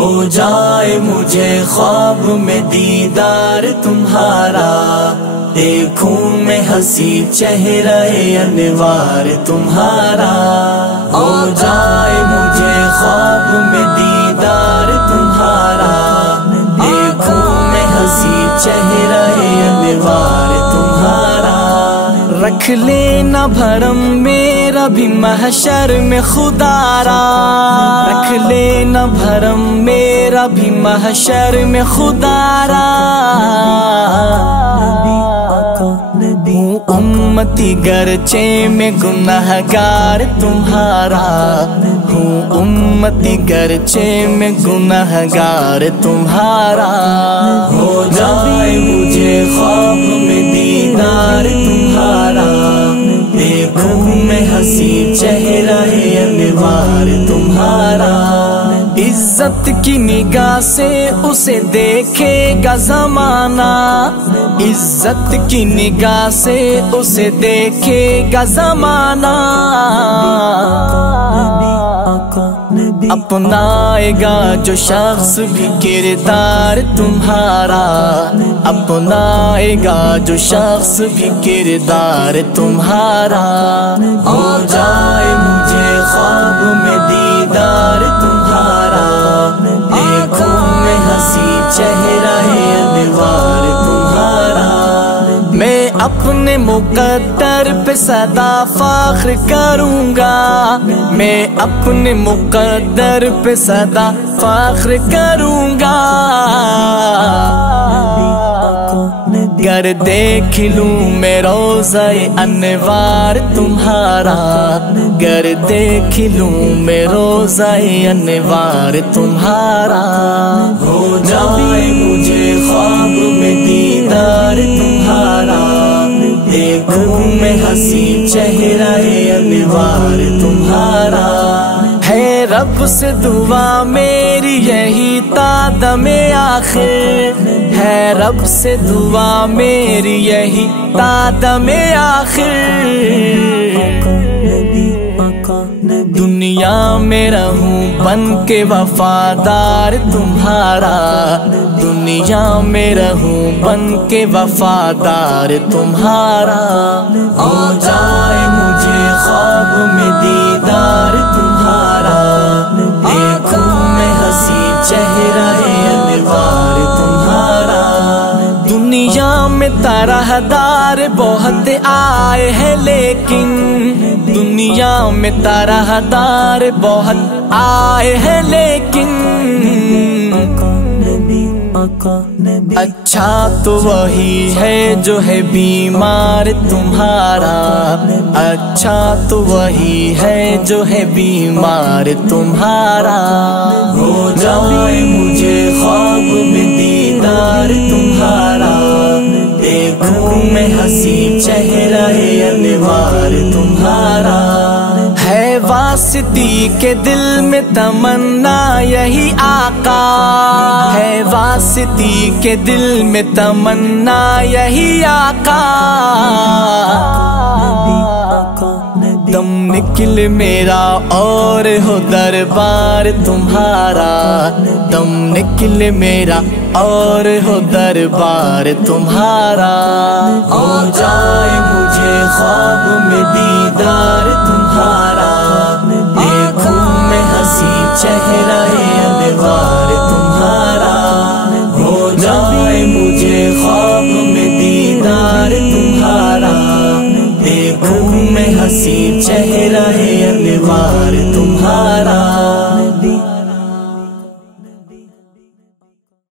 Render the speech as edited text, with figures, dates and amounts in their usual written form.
ہو جائے مجھے خواب میں دیدار تمہارا، دیکھوں میں ہنسی چہرہ انوار تمہارا، ہو جائے مجھے خواب میں دیدار تمہارا، دیکھوں میں ہنسی چہرہ انوار تمہارا، رکھ لینا بھرم میرا بھی محشر میں خدا را، رکھ لینا بھرم میرا بھی محشر میں خدا را، ہوں امتی گرچہ میں گنہگار تمہارا، ہوں امتی گرچہ میں گنہگار تمہارا، ہو جائے مجھے خواب میں دیدار تمہارا، دیکھوں میں ہنسی چہرہ انوار تمہارا، عزت کی نگاہ سے اسے دیکھے گا زمانہ، عزت کی نگاہ سے اسے دیکھے گا زمانہ، اپنائے گا جو شخص بھی کردار تمہارا، اپنائے گا جو شخص بھی کردار تمہارا، ہو جائے مجھے خواب میں دیدار تمہارا، دیکھوں میں ہنسی چہرہ انوار تمہارا، میں اپنے مقدر پہ سدا فخر کروں گا، میں اپنے مقدر پہ سدا فخر کروں گا، گر دیکھ لوں میں روضہ انوار تمہارا، گر دیکھ لوں میں روضہ انوار تمہارا، ہو جائے مجھے خواب میں دیدار تمہارا، دیکھوں میں ہنسی چہرہ انوار تمہارا، ہے رب سے دعا میری یہی تا دم آخر، ہے رب سے دعا میری یہی تا دم آخر، دنیا میں رہوں بن کے وفادار تمہارا، دنیا میں رہوں بن کے وفادار تمہارا، ہو جائے مجھے خواب میں دیدار تمہارا، دیکھوں میں ہنسی چہرہ انوار تمہارا، دنیا میں طرح دار بہت آئے ہیں لیکن، دنیا میں طرح دار بہت آئے ہیں لیکن، اچھا تو وہی ہے جو ہے بیمار تمہارا، اچھا تو وہی ہے جو ہے بیمار تمہارا، ہو جائے مجھے خواب میں دیدار تمہارا، دیکھوں میں ہنسی چہرہ انوار تمہارا، ہے واسطی کے دل میں تمنا یہی آقا، ہے واسطی کے دل میں تمنا یہی آقا، دم نکل میرا اور ہو دربار تمہارا، دم نکل میرا اور ہو دربار تمہارا، ہو جائے مجھے خواب میں دیدار تمہارا، دیکھوں میں ہنسی چہرہ انوار تمہارا، ہو جائے مجھے خواب میں دیدار تمہارا، دیکھوں میں ہنسی چہرہ انوار